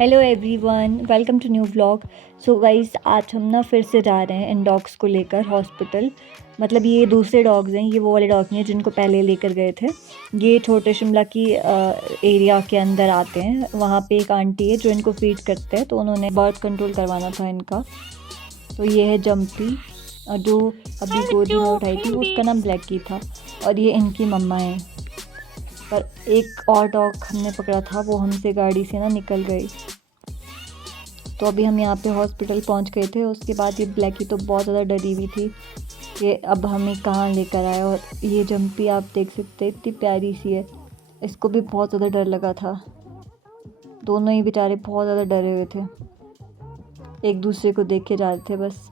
Hello everyone, welcome to new vlog. So guys, आज हम ना फिर से जा रहे हैं इन डॉग्स को लेकर हॉस्पिटल। मतलब ये दूसरे डॉग्स हैं, ये वो वाले डॉग नहीं हैं जिनको पहले लेकर गए थे। ये छोटे शिमला की एरिया के अंदर आते हैं। वहाँ पे एक आंटी है जो इनको फीड करते हैं, तो उन्होंने बर्थ कंट्रोल करवाना था इनका। तो ये है जम्पी, जो अभी गोदी में उठाई थी, उसका नाम ब्लैकी था। और ये इनकी मम्मा है। पर एक और डॉग हमने पकड़ा था, वो हमसे गाड़ी से ना निकल गई। तो अभी हम यहाँ पे हॉस्पिटल पहुँच गए थे। उसके बाद ये ब्लैकी तो बहुत ज़्यादा डरी हुई थी कि अब हमें कहाँ लेकर आए। और ये जम्पी आप देख सकते हैं, इतनी प्यारी सी है। इसको भी बहुत ज़्यादा डर लगा था। दोनों ही बेचारे बहुत ज़्यादा डरे हुए थे, एक दूसरे को देख के जा रहे थे बस।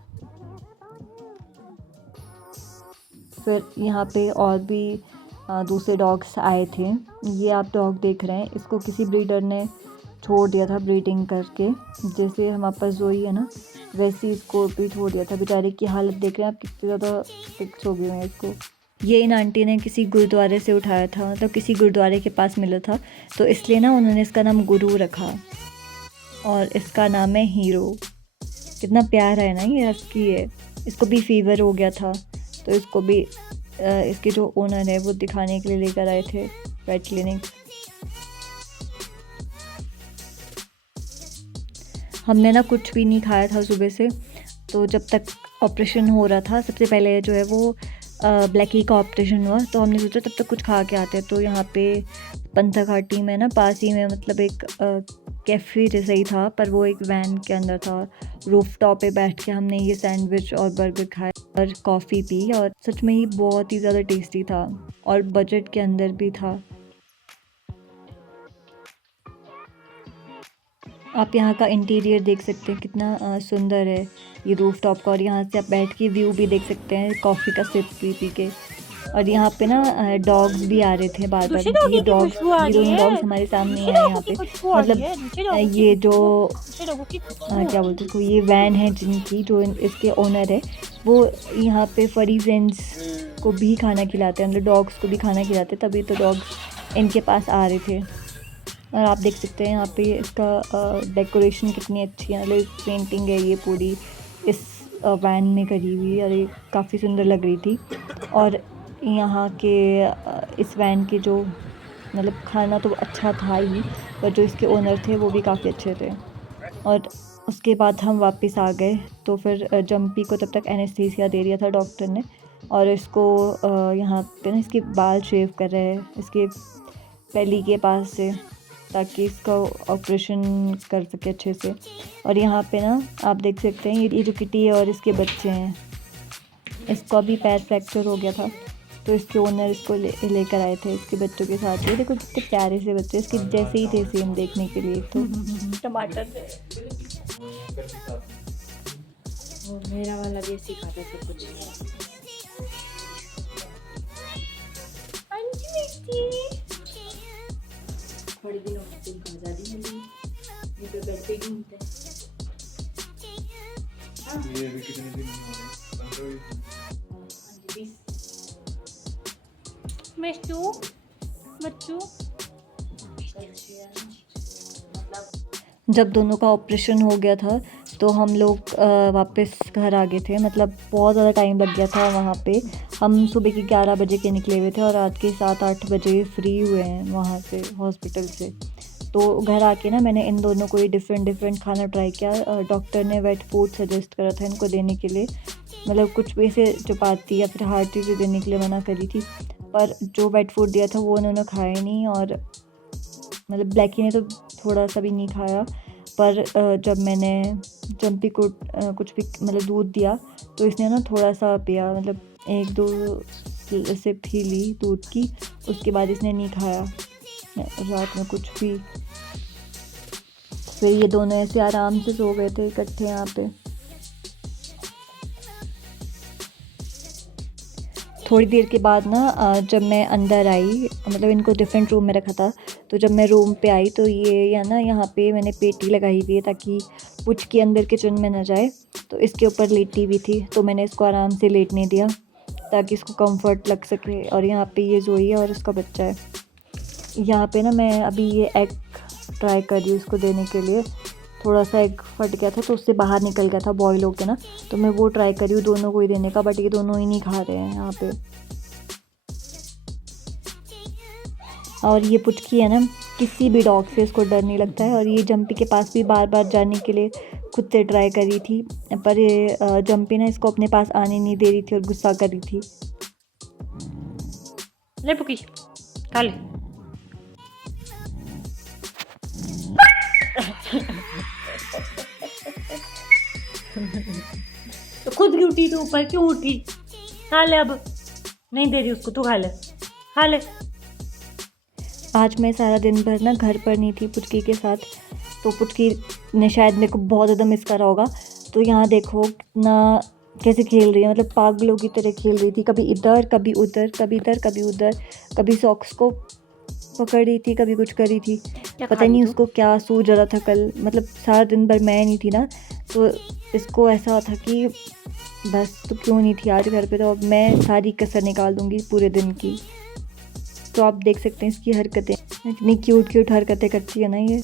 फिर यहाँ पे और भी दूसरे डॉग्स आए थे। ये आप डॉग देख रहे हैं, इसको किसी ब्रीडर ने छोड़ दिया था ब्रीडिंग करके। जैसे हमारे पास जोई है ना, वैसे इसको भी छोड़ दिया था। बेचारे की हालत देख रहे हैं आप, कितने ज़्यादा फिक्स हो गए हैं इसको। ये इन आंटी ने किसी गुरुद्वारे से उठाया था, मतलब किसी गुरुद्वारे के पास मिला था, तो इसलिए ना उन्होंने इसका नाम गुरु रखा। और इसका नाम है हीरो। कितना प्यारा है ना, ये हस्की है। इसको भी फीवर हो गया था, तो इसको भी इसके जो ओनर है वो दिखाने के लिए लेकर आए थे वेट क्लिनिक। हमने ना कुछ भी नहीं खाया था सुबह से। तो जब तक ऑपरेशन हो रहा था, सबसे पहले जो है वो ब्लैकी का ऑपरेशन हुआ, तो हमने सोचा तब तक कुछ खा के आते हैं। तो यहाँ पे पंथा घाटी में ना, पास ही में, मतलब एक कैफ़े जैसा ही था, पर वो एक वैन के अंदर था। रूफ टॉप पे बैठ के हमने ये सैंडविच और बर्गर खाए और कॉफ़ी पी, और सच में ही बहुत ही ज़्यादा टेस्टी था और बजट के अंदर भी था। आप यहाँ का इंटीरियर देख सकते हैं, कितना सुंदर है ये रूफ टॉप का। और यहाँ से आप बैठ के व्यू भी देख सकते हैं, कॉफ़ी का सिप पी पी के। और यहाँ पे ना डॉग्स भी आ रहे थे बार बार। ये डॉग्स, ये दोनों डॉग्स हमारे सामने ही आए यहाँ पे। मतलब ये जो क्या बोलते हैं इसको, ये वैन है जिनकी, जो इसके ओनर है, वो यहाँ पे फरी फ्रेंड्स को भी खाना खिलाते हैं, मतलब डॉग्स को भी खाना खिलाते हैं। तभी तो डॉग्स इनके पास आ रहे थे। और आप देख सकते हैं यहाँ पे इसका डेकोरेशन कितनी अच्छी है। मतलब पेंटिंग है ये पूरी इस वैन में करी हुई, और ये काफ़ी सुंदर लग रही थी। और यहाँ के इस वैन के जो, मतलब खाना तो अच्छा था ही, पर जो इसके ओनर थे वो भी काफ़ी अच्छे थे। और उसके बाद हम वापस आ गए। तो फिर जम्पी को तब तक एनेस्थीसिया दे दिया था डॉक्टर ने। और इसको यहाँ पे ना इसके बाल शेव कर रहे हैं, इसके बेली के पास से, ताकि इसका ऑपरेशन कर सके अच्छे से। और यहाँ पे ना आप देख सकते हैं, ये जो किटी है और इसके बच्चे हैं, इसका भी पैर फ्रैक्चर हो गया था, तो इसके ओनर इसको लेकर आए थे इसके बच्चों के साथ। ये देखो कितने प्यारे से बच्चे, इसके जैसे ही थे सेम देखने के लिए। तो टमाटर वो मेरा वाला भी ऐसे ही खाता है सब कुछ। थोड़ी दिनों में तुमको आज़ादी मिली, ये तो घर पे ही घूमते हैं। ये अभी कितने दिन हो गए? 15 दिन। मिष्टू बच्चू, जब दोनों का ऑपरेशन हो गया था, तो हम लोग वापस घर आ गए थे। मतलब बहुत ज़्यादा टाइम लग गया था वहाँ पे। हम सुबह के 11 बजे के निकले हुए थे, और रात के 7-8 बजे फ्री हुए हैं वहाँ से, हॉस्पिटल से। तो घर आके ना मैंने इन दोनों को ही डिफरेंट खाना ट्राई किया। डॉक्टर ने वेट फूड सजेस्ट करा था इनको देने के लिए, मतलब कुछ भी ऐसे चपाती या फिर हार्ड चीज़ें देने के लिए मना करी थी। पर जो वेट फूड दिया था वो उन्होंने खाया नहीं। और मतलब ब्लैकी ने तो थोड़ा सा भी नहीं खाया। पर जब मैंने जम्पी को कुछ भी मतलब दूध दिया, तो इसने ना थोड़ा सा पिया, मतलब 1-2 सिप ही ली दूध की। उसके बाद इसने नहीं खाया रात में कुछ भी। फिर ये दोनों ऐसे आराम से सो गए थे इकट्ठे यहाँ पे। थोड़ी देर के बाद ना जब मैं अंदर आई, मतलब इनको डिफरेंट रूम में रखा था, तो जब मैं रूम पे आई तो ये ना यहाँ पे मैंने पेटी लगाई हुई है ताकि पुछ के अंदर किचन में ना जाए। तो इसके ऊपर लेटी हुई थी, तो मैंने इसको आराम से लेटने दिया ताकि इसको कंफर्ट लग सके। और यहाँ पे ये जोई है और इसका बच्चा है। यहाँ पे ना मैं अभी ये एग ट्राई कर रही हूँ उसको देने के लिए। थोड़ा सा एग फट गया था तो उससे बाहर निकल गया था बॉयल होके ना, तो मैं वो ट्राई कर रही हूँ दोनों को ही देने का, बट ये दोनों ही नहीं खा रहे हैं यहाँ पे। और ये पुचकी है ना, किसी भी डॉग से इसको डर नहीं लगता है, और ये जंपी के पास भी बार बार जाने के लिए खुद से ट्राई करी थी, पर ये जंपी ना इसको अपने पास आने नहीं दे रही थी और गुस्सा कर रही थी। ले पुकी खा ले। तो खुद की उठी तो ऊपर क्यों उठी? खा ले, अब नहीं दे रही उसको, तू खा ले, खा ले। आज मैं सारा दिन भर ना घर पर नहीं थी पुचकी के साथ, तो पुचकी ने शायद मेरे को बहुत ज़्यादा मिस करा होगा। तो यहाँ देखो कितना कैसे खेल रही है, मतलब पागलों की तरह खेल रही थी, कभी इधर कभी उधर, कभी इधर कभी उधर, कभी सॉक्स को पकड़ रही थी, कभी कुछ करी थी। पता नहीं उसको क्या सूझ रहा था कल, मतलब सारा दिन भर मैं नहीं थी ना, तो इसको ऐसा था कि बस तो क्यों नहीं थी आज घर पे, तो अब मैं सारी कसर निकाल दूँगी पूरे दिन की। तो आप देख सकते हैं इसकी हरकतें, इतनी क्यूट क्यूट हरकतें करती है ना ये।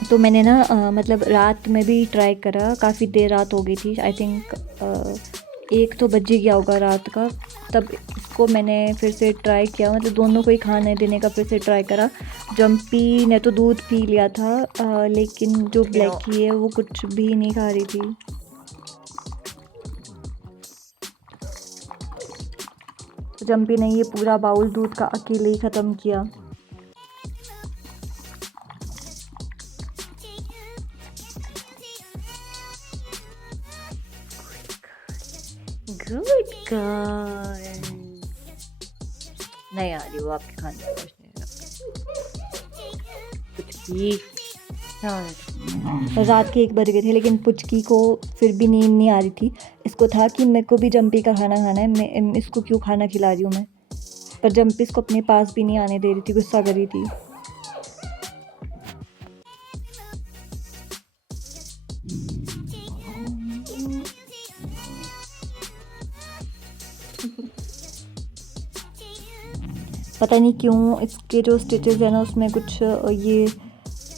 तो मैंने ना मतलब रात में भी ट्राई करा, काफ़ी देर रात हो गई थी, आई थिंक 1 तो बज ही गया होगा रात का, तब इसको मैंने फिर से ट्राई किया, मतलब दोनों को ही खाने देने का फिर से ट्राई करा। जंपी ने तो दूध पी लिया था, लेकिन जो ब्लैकी है वो कुछ भी नहीं खा रही थी। जंपी ने ये पूरा बाउल दूध का अकेले ही ख़त्म किया। Good girl. नहीं आ रही वो आपके खाने में कुछ नहीं। रात के 1 बज गए थे, लेकिन पुचकी को फिर भी नींद नहीं आ रही थी। इसको था कि मेरे को भी जंपी का खाना खाना है, मैं इसको क्यों खाना खिला रही हूँ मैं, पर जंपी इसको अपने पास भी नहीं आने दे रही थी, गुस्सा कर रही थी। पता नहीं क्यों इसके जो स्टिचेस है ना उसमें कुछ ये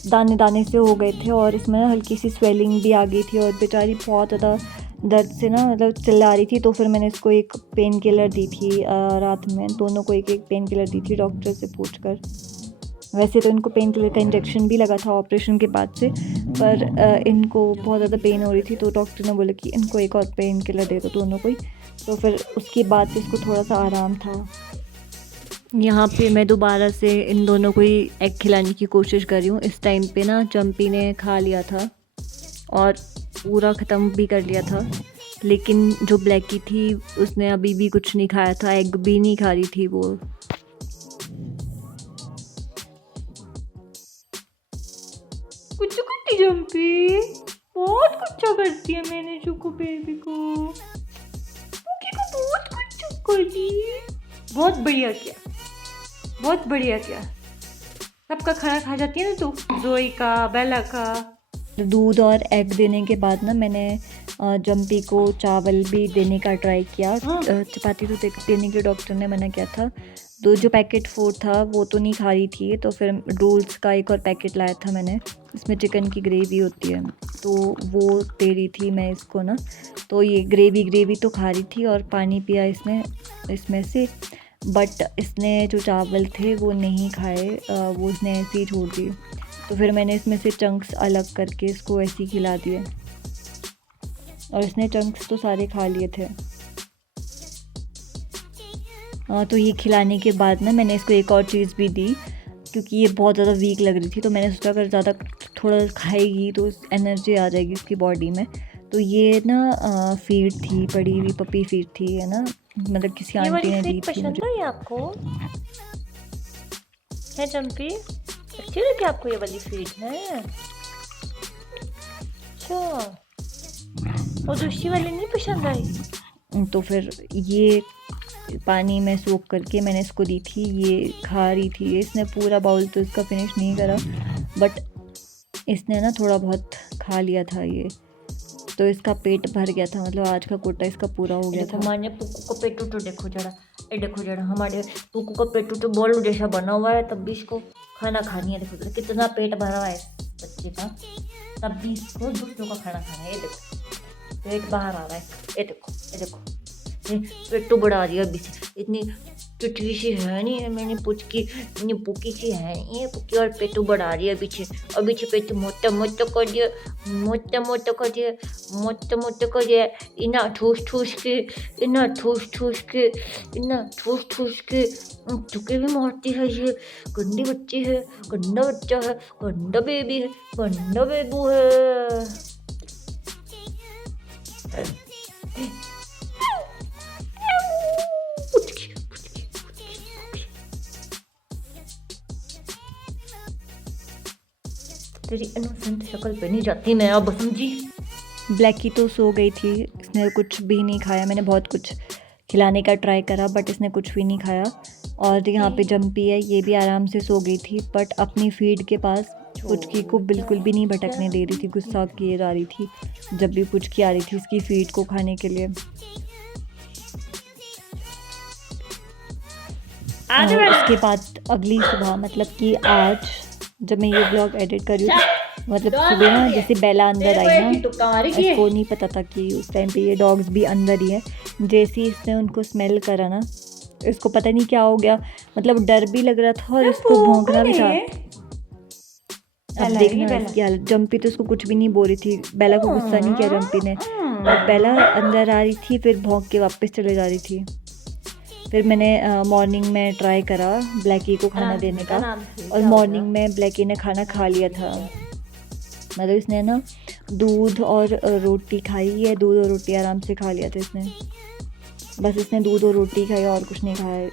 दाने दाने से हो गए थे, और इसमें ना हल्की सी स्वेलिंग भी आ गई थी, और बेचारी बहुत ज़्यादा दर्द से ना मतलब चिल्ला रही थी। तो फिर मैंने इसको एक पेन किलर दी थी, रात में दोनों को एक एक पेन किलर दी थी डॉक्टर से पूछकर। वैसे तो इनको पेन किलर का इंजेक्शन भी लगा था ऑपरेशन के बाद से, पर इनको बहुत ज़्यादा पेन हो रही थी, तो डॉक्टर ने बोला कि इनको एक और पेन किलर दे दो दोनों को ही। तो फिर उसके बाद से इसको थोड़ा सा आराम था। यहाँ पे मैं दोबारा से इन दोनों को ही एग खिलाने की कोशिश कर रही हूँ। इस टाइम पे ना जंपी ने खा लिया था और पूरा ख़त्म भी कर लिया था, लेकिन जो ब्लैकी थी उसने अभी भी कुछ नहीं खाया था, एग भी नहीं खा रही थी वो। कुछ कुछ जंपी बहुत कुछ करती है, मैंने चुकू बेबी को बहुत कुछ कर दी। बहुत बढ़िया किया, बहुत बढ़िया किया। सबका खाना खा जाती है ना तू, जोई का, बेला का। दूध और एग देने के बाद ना मैंने जंपी को चावल भी देने का ट्राई किया। चपाती तो देने के डॉक्टर ने मना किया था। तो जो पैकेट फूड था वो तो नहीं खा रही थी, तो फिर रूल्स का एक और पैकेट लाया था मैंने, इसमें चिकन की ग्रेवी होती है, तो वो दे रही थी मैं इसको ना। तो ये ग्रेवी तो खा रही थी और पानी पिया इसमें से, बट इसने जो चावल थे वो नहीं खाए, वो उसने ऐसे ही छोड़ दिए। तो फिर मैंने इसमें से चंक्स अलग करके इसको ऐसे ही खिला दिए, और इसने चंक्स तो सारे खा लिए थे। तो ये खिलाने के बाद ना मैंने इसको एक और चीज़ भी दी, क्योंकि ये बहुत ज़्यादा वीक लग रही थी, तो मैंने सोचा अगर ज़्यादा थोड़ा खाएगी तो एनर्जी आ जाएगी उसकी बॉडी में। तो ये ना फीड थी, पड़ी हुई पपी फीड थी, है ना, मतलब किसी आंटी ने दी थी मुझे। है आपको है जंपी? अच्छी लगी आपको ये वाली फीड है? अच्छा, और दूसरी वाली नहीं पसंद आई? तो फिर ये पानी में सोख करके मैंने इसको दी थी, ये खा रही थी। इसने पूरा बाउल तो इसका फिनिश नहीं करा, बट इसने ना थोड़ा बहुत खा लिया था ये, तो इसका पेट भर गया था, मतलब आज का कोटा इसका पूरा हो गया देखो था। हमारे पुक्कू का पेटू तो देखो जरा, ये देखो जरा, हमारे पुक्कू का पेटू तो बॉल जैसा बना हुआ है, तब भी इसको खाना खानी है। देखो जरा कितना पेट भरा हुआ है बच्चे का, तब भी इसको दूसरों का खाना खाना है। ये देखो पेट बाहर आ रहा है, ये देखो, ये देखो, ये पेटू बढ़ा दिया अभी से। इतनी टुटकी सी है नहीं है, मैंने पुक्की सी है नहीं, ये पुक्की और पेटू बढ़ा दिया अभी से पेटू मोटा मोटा कर दिया, मोटा मोटा कर दिया, मोटा मोटा कर दिया। इना ठूस ठूस के, इना ठूस ठूस के, इना ठूस ठूस के चुके भी मारती है। ये गंदी बच्ची है, गंदा बच्चा है, गंदा बेबी है, गंदा बेबू है। तेरी इनोसेंट शक्ल पे नहीं जाती मैं अब, समझी। ब्लैकी तो सो गई थी, इसने कुछ भी नहीं खाया। मैंने बहुत कुछ खिलाने का ट्राई करा बट इसने कुछ भी नहीं खाया। और यहाँ पे जंपी है, ये भी आराम से सो गई थी, बट अपनी फीड के पास पुचकी को बिल्कुल भी नहीं भटकने दे रही थी। गुस्सा किए जा रही थी जब भी पुचकी आ रही थी इसकी फीड को खाने के लिए। और उसके बाद अगली सुबह, मतलब कि आज जब मैं ये ब्लॉग एडिट कर रही हूँ, मतलब सुबह ना जैसे बेला अंदर आई ना, इसको नहीं पता था कि उस टाइम पे ये डॉग्स भी अंदर ही है। जैसे ही इसने उनको स्मेल करा ना, इसको पता नहीं क्या हो गया, मतलब डर भी लग रहा था और इसको भौंकना भी था। अब देखना इसकी हालत। जंपी तो उसको कुछ भी नहीं बोल रही थी, बेला को गुस्सा नहीं किया जंपी ने, और बेला अंदर आ रही थी फिर भौंक के वापस चले जा रही थी। फिर मैंने मॉर्निंग में ट्राई करा ब्लैकी को खाना देने का, और मॉर्निंग में ब्लैकी ने खाना खा लिया था। मतलब इसने ना दूध और रोटी खाई है, दूध और रोटी आराम से खा लिया था इसने। बस इसने दूध और रोटी खाई और कुछ नहीं खाया।